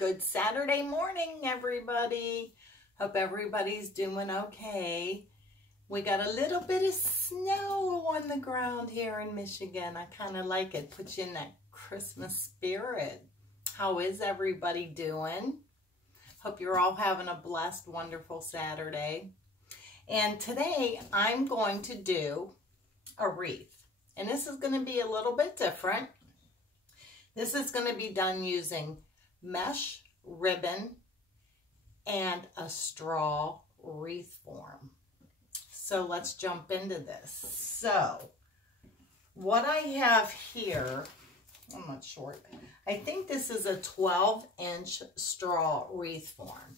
Good Saturday morning, everybody. Hope everybody's doing okay. We got a little bit of snow on the ground here in Michigan. I kind of like it. Puts you in that Christmas spirit. How is everybody doing? Hope you're all having a blessed, wonderful Saturday. And today I'm going to do a wreath. And this is going to be a little bit different. This is going to be done using mesh, ribbon, and a straw wreath form. So let's jump into this. So what I have here, I'm not sure. I think this is a 12-inch straw wreath form.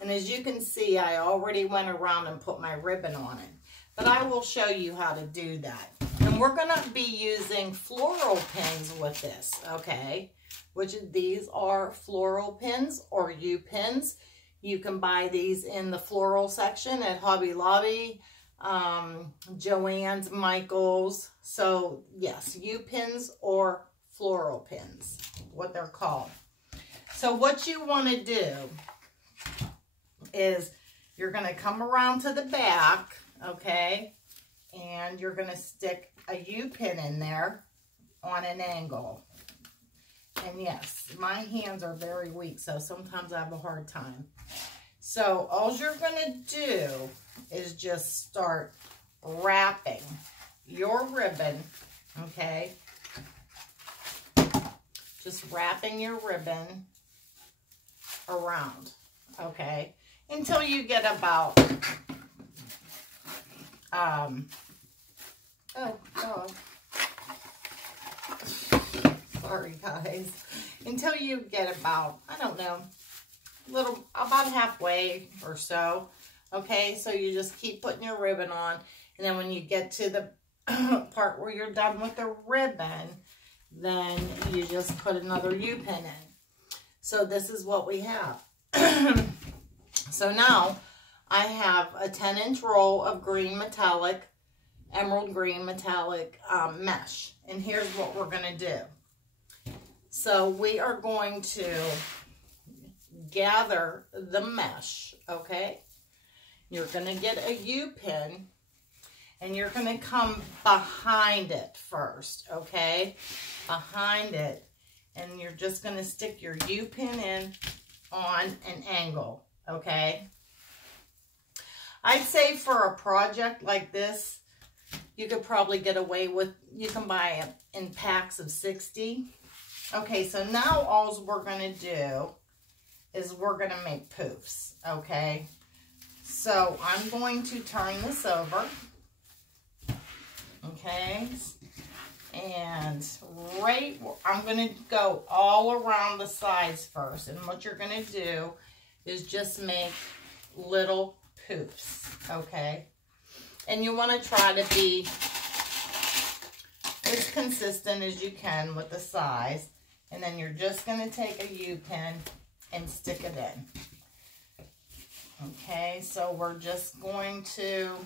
And as you can see, I already went around and put my ribbon on it. But I will show you how to do that. And we're going to be using floral pins with this, okay? Which these are floral pins or U-pins. You can buy these in the floral section at Hobby Lobby, Joann's, Michael's. So yes, U-pins or floral pins, what they're called. So what you want to do is you're going to come around to the back, okay? And you're going to stick a U-pin in there on an angle. And yes, my hands are very weak, so sometimes I have a hard time. So all you're going to do is just start wrapping your ribbon, okay? Just wrapping your ribbon around, okay? Until you get about, oh, God. Sorry, guys. Until you get about, I don't know, about halfway or so. Okay, so you just keep putting your ribbon on. And then when you get to the part where you're done with the ribbon, then you just put another U-pin in. So this is what we have. So now I have a 10-inch roll of green metallic, emerald green metallic mesh. And here's what we're going to do. So we are going to gather the mesh, okay? You're going to get a U-pin, and you're going to come behind it first, okay? Behind it, and you're just going to stick your U-pin in on an angle, okay? I'd say for a project like this, you could probably get away with, you can buy it in packs of 60. Okay, so now all we're going to do is we're going to make poofs, okay? So I'm going to turn this over, okay? And I'm going to go all around the sides first. And what you're going to do is just make little poofs, okay? And you want to try to be as consistent as you can with the size. And then you're just going to take a U-pin and stick it in. Okay, so we're just going to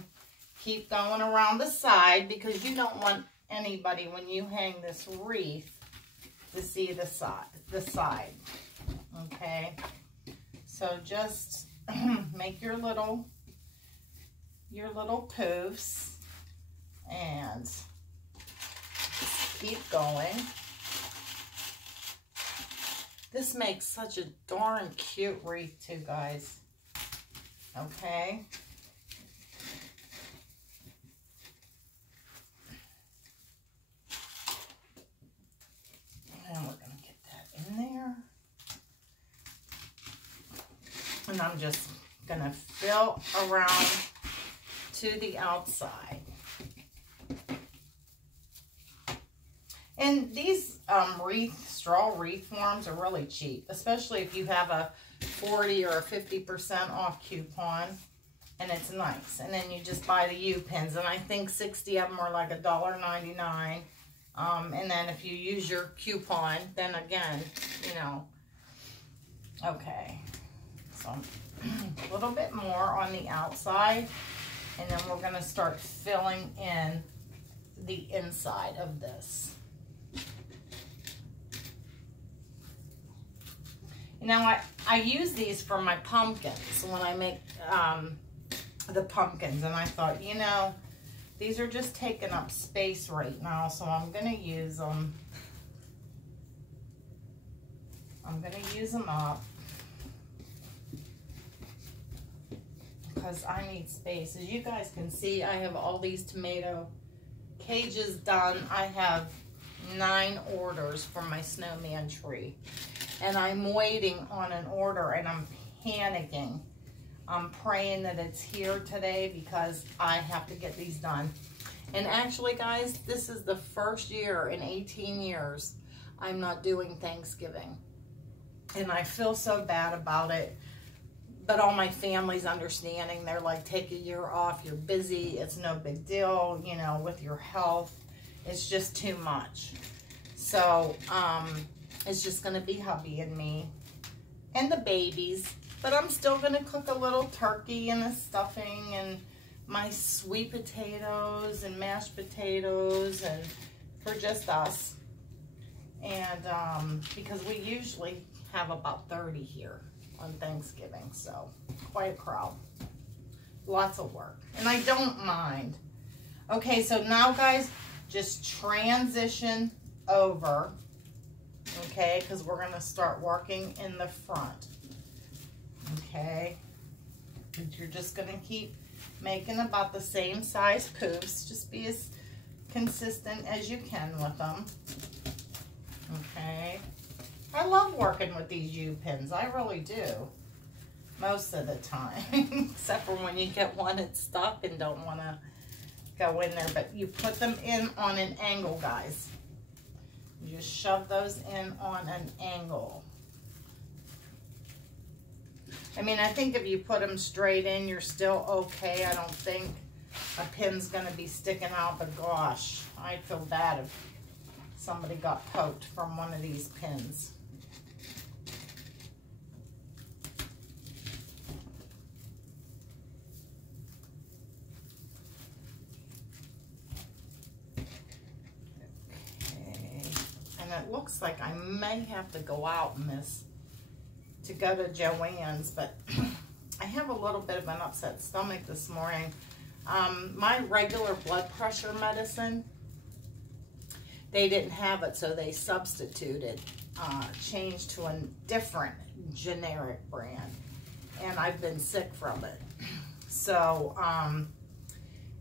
keep going around the side because you don't want anybody, when you hang this wreath, to see the side. Okay, so just make your little poofs and just keep going. This makes such a darn cute wreath too, guys. Okay. And we're going to get that in there. And I'm just going to fill around to the outside. And these straw wreath forms are really cheap, especially if you have a 40 or a 50% off coupon, and it's nice. And then you just buy the U-pins, and I think 60 of them are like $1.99. And then if you use your coupon, then again, you know, okay. So a little bit more on the outside, and then we're going to start filling in the inside of this. Now, I use these for my pumpkins when I make the pumpkins. And I thought, you know, these are just taking up space right now, so I'm going to use them. I'm going to use them up because I need space. As you guys can see, I have all these tomato cages done. I have 9 orders for my snowman tree. And I'm waiting on an order and I'm panicking. I'm praying that it's here today because I have to get these done. And actually, guys, this is the first year in 18 years I'm not doing Thanksgiving. And I feel so bad about it. But all my family's understanding. They're like, take a year off. You're busy. It's no big deal, you know, with your health. It's just too much. So, it's just going to be hubby and me and the babies. But I'm still going to cook a little turkey and a stuffing and my sweet potatoes and mashed potatoes and for just us. And because we usually have about 30 here on Thanksgiving, so quite a crowd. Lots of work. And I don't mind. Okay, so now, guys, just transition over, okay, because we're going to start working in the front, okay? And you're just going to keep making about the same size poofs. Just be as consistent as you can with them, okay? I love working with these U-pins. I really do. Most of the time. Except for when you get one that's stuck and don't want to go in there. But you put them in on an angle, guys. You just shove those in on an angle. I mean, I think if you put them straight in, you're still okay. I don't think a pin's going to be sticking out. But gosh, I'd feel bad if somebody got poked from one of these pins. It looks like I may have to go out in this to go to Joann's, but I have a little bit of an upset stomach this morning. My regular blood pressure medicine, they didn't have it, so they substituted, changed to a different generic brand, and I've been sick from it. So,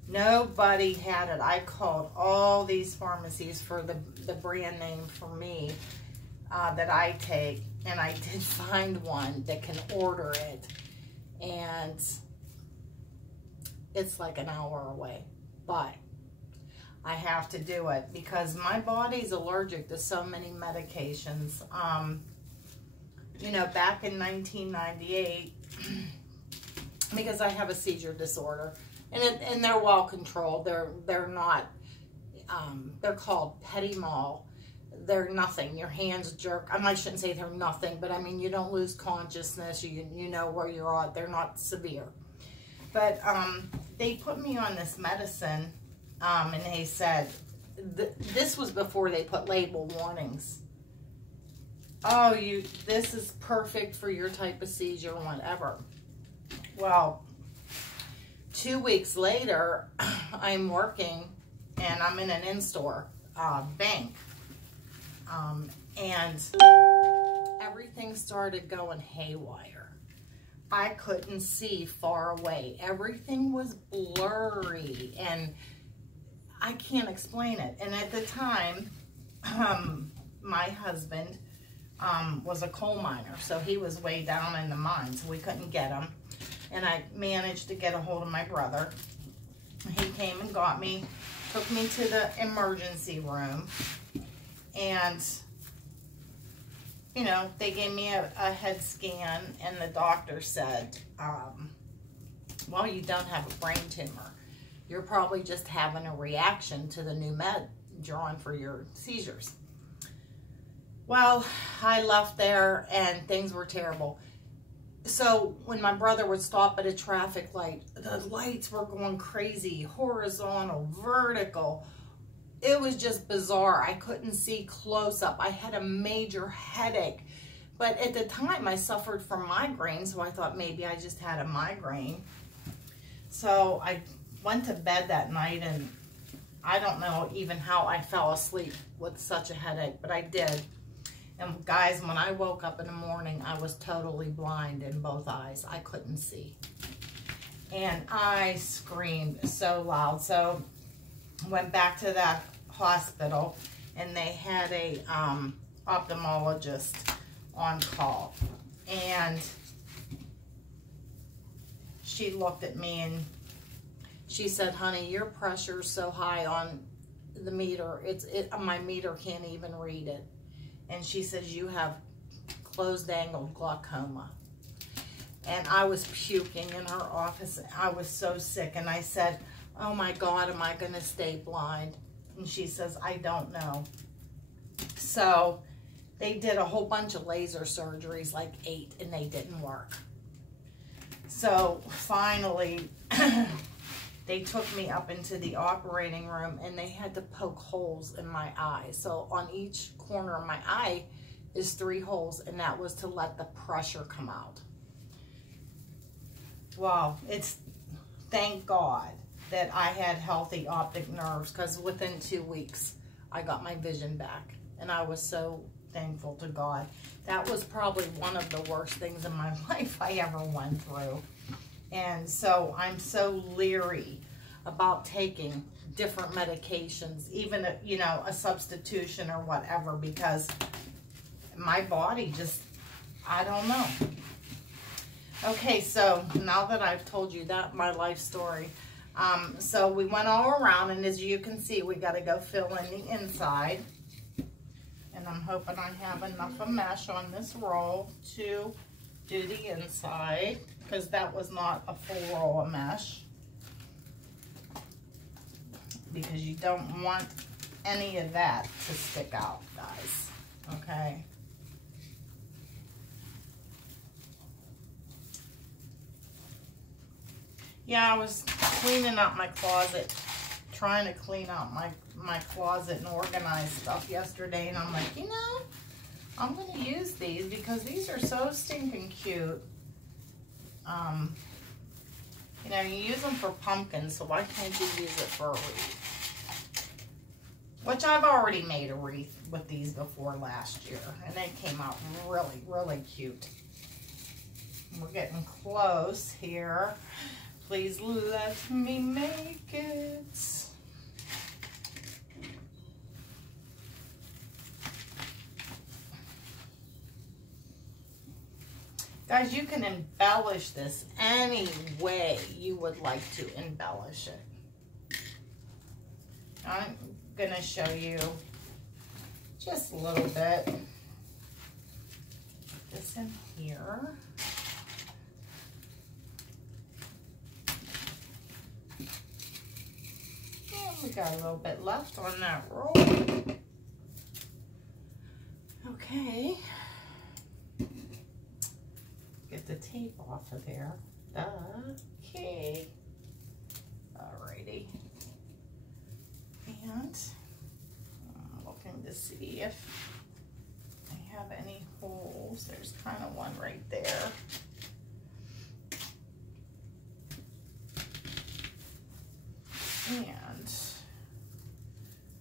nobody had it. I called all these pharmacies for the brand name for me that I take, and I did find one that can order it, and it's like an hour away, but I have to do it because my body's allergic to so many medications. You know, back in 1998, because I have a seizure disorder, and they're well controlled. They're not. They're called petit mal. They're nothing. Your hands jerk. I shouldn't say they're nothing, but I mean you don't lose consciousness. You know where you're at. They're not severe. But they put me on this medicine, and they said this was before they put label warnings. Oh, this is perfect for your type of seizure, whatever. Well, 2 weeks later, I'm working, and I'm in an in-store bank, and everything started going haywire. I couldn't see far away. Everything was blurry, and I can't explain it. And at the time, my husband was a coal miner, so he was way down in the mines, so we couldn't get him. And I managed to get a hold of my brother. He came and got me, took me to the emergency room, and, you know, they gave me a head scan, and the doctor said, well, you don't have a brain tumor. You're probably just having a reaction to the new med you're on for your seizures. Well, I left there, and things were terrible. So when my brother would stop at a traffic light, the lights were going crazy, horizontal, vertical. It was just bizarre. I couldn't see close up. I had a major headache. But at the time, I suffered from migraines, so I thought maybe I just had a migraine. So I went to bed that night, and I don't know even how I fell asleep with such a headache, but I did. And guys, when I woke up in the morning, I was totally blind in both eyes. I couldn't see. And I screamed so loud. So I went back to that hospital, and they had a ophthalmologist on call. And she looked at me and she said, honey, your pressure's so high on the meter. My meter can't even read it. And she says, you have closed angle glaucoma. And I was puking in her office. I was so sick. And I said, oh my God, am I going to stay blind? And she says, I don't know. So they did a whole bunch of laser surgeries, like 8, and they didn't work. So finally, they took me up into the operating room, and they had to poke holes in my eye. So on each corner of my eye is 3 holes, and that was to let the pressure come out. Wow, thank God that I had healthy optic nerves, because within 2 weeks, I got my vision back, and I was so thankful to God. That was probably one of the worst things in my life I ever went through. And so I'm so leery about taking different medications, even, you know, a substitution or whatever, because my body just, I don't know. Okay, so now that I've told you that, my life story, so we went all around, and as you can see, we got to go fill in the inside. And I'm hoping I have enough of mesh on this roll to do the inside, because that was not a full roll of mesh, because you don't want any of that to stick out, guys. Okay. Yeah, I was cleaning out my closet, trying to clean out my closet and organize stuff yesterday, and I'm like, you know, I'm going to use these because these are so stinking cute. You know, you use them for pumpkins, so why can't you use it for a wreath? Which I've already made a wreath with these before last year, and they came out really, really cute. We're getting close here. Please let me make it. Guys, you can embellish this any way you would like to embellish it. I'm going to show you just a little bit. Put this in here. And we got a little bit left on that roll. Okay. Get the tape off of there. Okay. Alrighty. And I'm looking to see if I have any holes. There's kind of one right there. And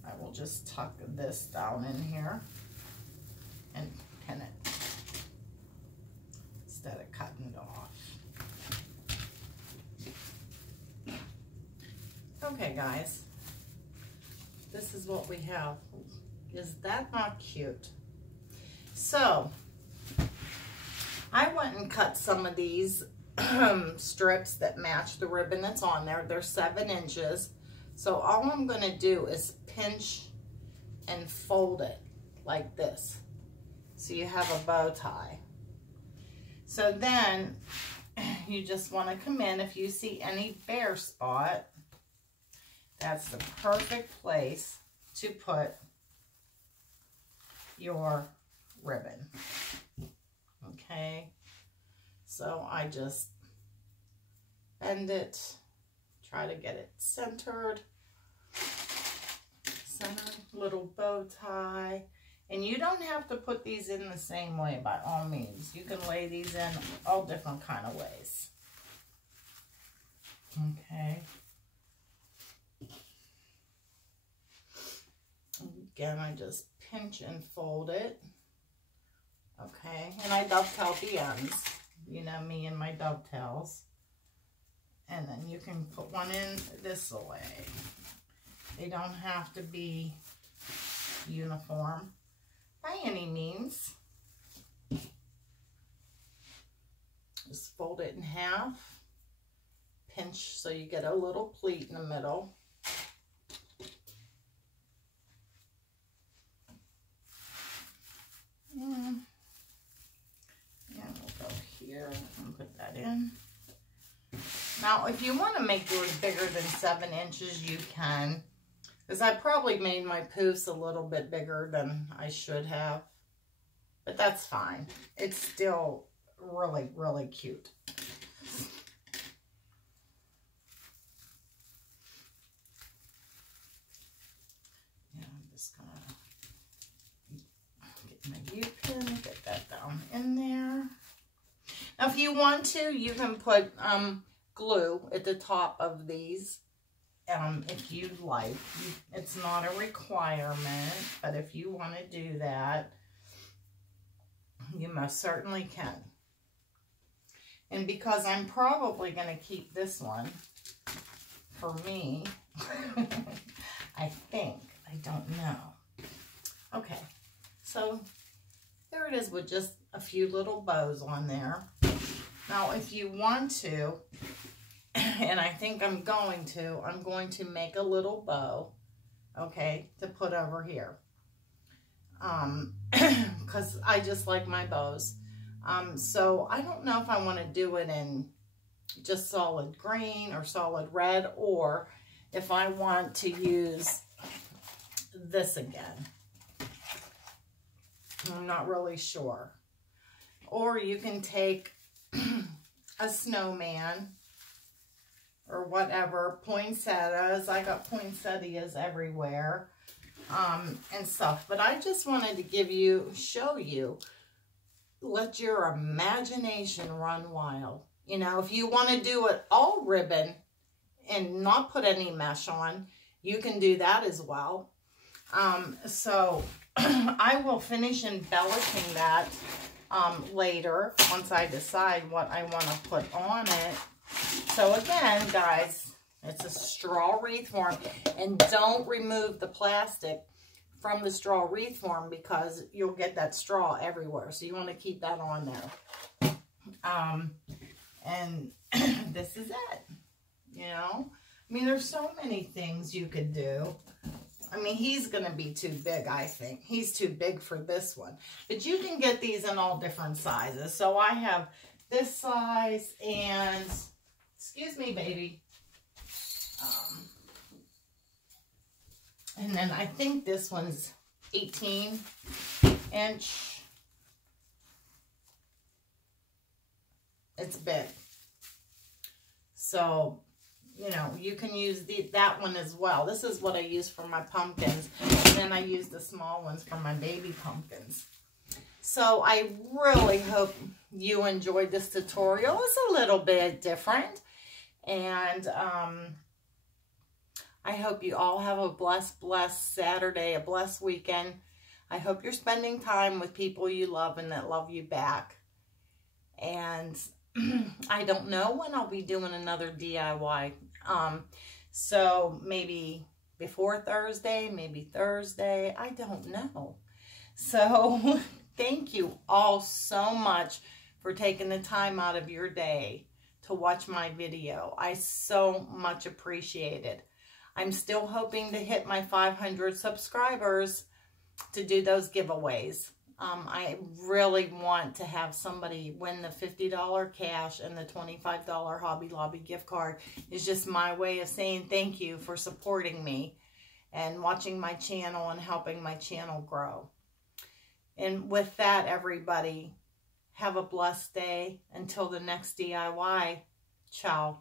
I will just tuck this down in here and pin it instead of cutting it off. Okay, guys, this is what we have. Is that not cute? So I went and cut some of these strips that match the ribbon that's on there. They're 7 inches. So all I'm going to do is pinch and fold it like this. So you have a bow tie. So then you just want to come in. If you see any bare spot, that's the perfect place to put your ribbon. Okay. So I just bend it, try to get it centered, little bow tie, And you don't have to put these in the same way by all means. You can lay these in all different kind of ways. Okay. Again, I just pinch and fold it. Okay, and I dovetail the ends. You know me and my dovetails. And then you can put one in this way. They don't have to be uniform by any means. Just fold it in half. Pinch so you get a little pleat in the middle. And we'll go here and put that in. Now, if you want to make yours bigger than 7 inches, you can. Because I probably made my poofs a little bit bigger than I should have. But that's fine. It's still really, really cute. Yeah, I'm just going to get my U-pin, get that down in there. Now, if you want to, you can put glue at the top of these. If you'd like. It's not a requirement, but if you want to do that, you most certainly can. And because I'm probably going to keep this one for me, I think, I don't know. Okay, so there it is with just a few little bows on there. Now, if you want to, and I think I'm going to make a little bow, okay, to put over here. Because I just like my bows. So I don't know if I want to do it in just solid green or solid red, or if I want to use this again. I'm not really sure. Or you can take a snowman or whatever, poinsettias. I got poinsettias everywhere, and stuff. But I just wanted to show you, let your imagination run wild. You know, if you want to do it all ribbon and not put any mesh on, you can do that as well. So I will finish embellishing that later once I decide what I want to put on it. So again, guys, it's a straw wreath form, and don't remove the plastic from the straw wreath form because you'll get that straw everywhere. So you want to keep that on there. And this is it, you know. I mean, there's so many things you could do. I mean, he's going to be too big, I think. He's too big for this one. But you can get these in all different sizes. So I have this size and, excuse me, baby. And then I think this one's 18 inch. It's big. So, you know, you can use that one as well. This is what I use for my pumpkins. And then I use the small ones for my baby pumpkins. So I really hope you enjoyed this tutorial. It's a little bit different. And I hope you all have a blessed Saturday, a blessed weekend. I hope you're spending time with people you love and that love you back. And I don't know when I'll be doing another DIY. So maybe before Thursday, maybe Thursday. I don't know. So thank you all so much for taking the time out of your day to watch my video. I so much appreciate it. I'm still hoping to hit my 500 subscribers to do those giveaways. I really want to have somebody win the $50 cash and the $25 Hobby Lobby gift card. It's just my way of saying thank you for supporting me and watching my channel and helping my channel grow. And with that, everybody, have a blessed day. Until the next DIY, ciao.